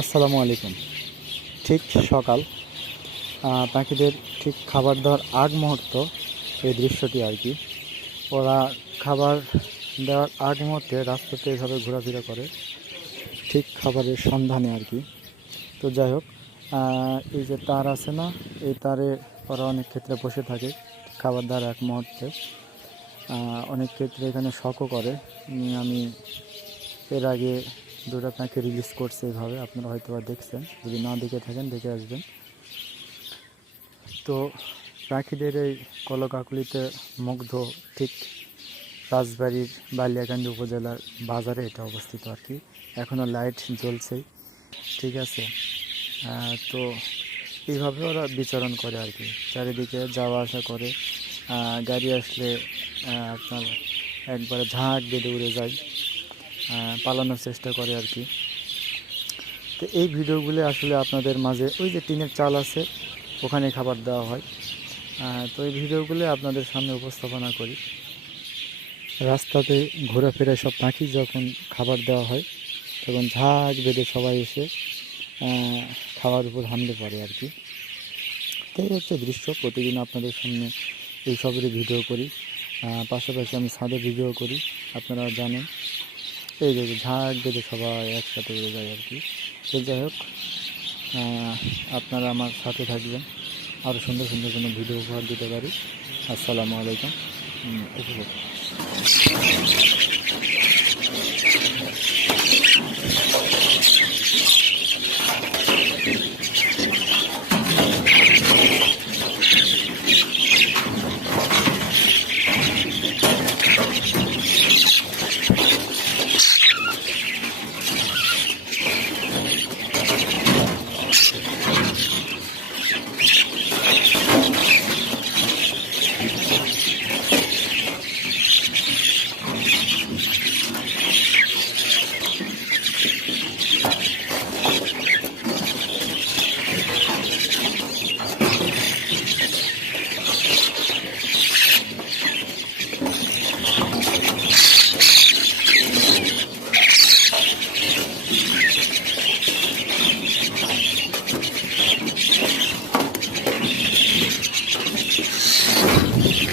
আসসালামু আলাইকুম। ঠিক সকাল। পাখিদের ঠিক খাবার দেওয়ার আগ মুহূর্ত, এই দৃশ্যটি আর কি। ওরা খাবার দেওয়ার আগ মুহূর্তে রাস্তাতে এভাবে ঘোরাফেরা করে, ঠিক খাবারের সন্ধানে আর কি। তো যাই হোক এই যে তার আছে না, এই তারে ওরা অনেক ক্ষেত্রে বসে থাকে খাবার দেওয়ার এক মুহূর্তে। অনেক ক্ষেত্রে এখানে শখও করে। আমি এর আগে দুটো আপনাকে রিলিজ করছে এইভাবে আপনারা হয়তো বা দেখছেন। যদি না দেখে থাকেন, দেখে আসবেন। তো পাখিদের এই কলকাকুলিতে মুগ্ধ ঠিক রাজবাড়ির বালিয়াকান্দি উপজেলার বাজারে এটা অবস্থিত আর কি। এখনও লাইট জ্বলছেই, ঠিক আছে? তো এইভাবে ওরা বিচরণ করে আর কি। চারিদিকে যাওয়া আসা করে। গাড়ি আসলে আপনার একবারে ঝাঁক বেঁধে উড়ে যায় পালানোর চেষ্টা করে আর কি। তো এই ভিডিওগুলো আসলে আপনাদের মাঝে ওই যে টিনের চাল আছে, ওখানে খাবার দেওয়া হয়। তো এই ভিডিওগুলো আপনাদের সামনে উপস্থাপনা করি। রাস্তাতে ঘোরাফেরা সব পাখি যখন খাবার দেওয়া হয়, তখন ঝাঁক বেঁধে সবাই এসে খাওয়ার উপর হামলে পড়ে আর কি। তো এই হচ্ছে দৃশ্য, প্রতিদিন আপনাদের সামনে এই সবেরই ভিডিও করি। পাশাপাশি আমি ছাদে ভিডিও করি, আপনারা জানেন। এই যে ঝাঁক বেঁধে সবাই একসাথে হয়ে যায় আর কি। তো যাই হোক আপনারা আমার সাথে থাকবেন আরও সুন্দর সুন্দর কোনো ভিডিও উপহার দিতে পারি। আসসালামু আলাইকুম। উপভোগ Thank you.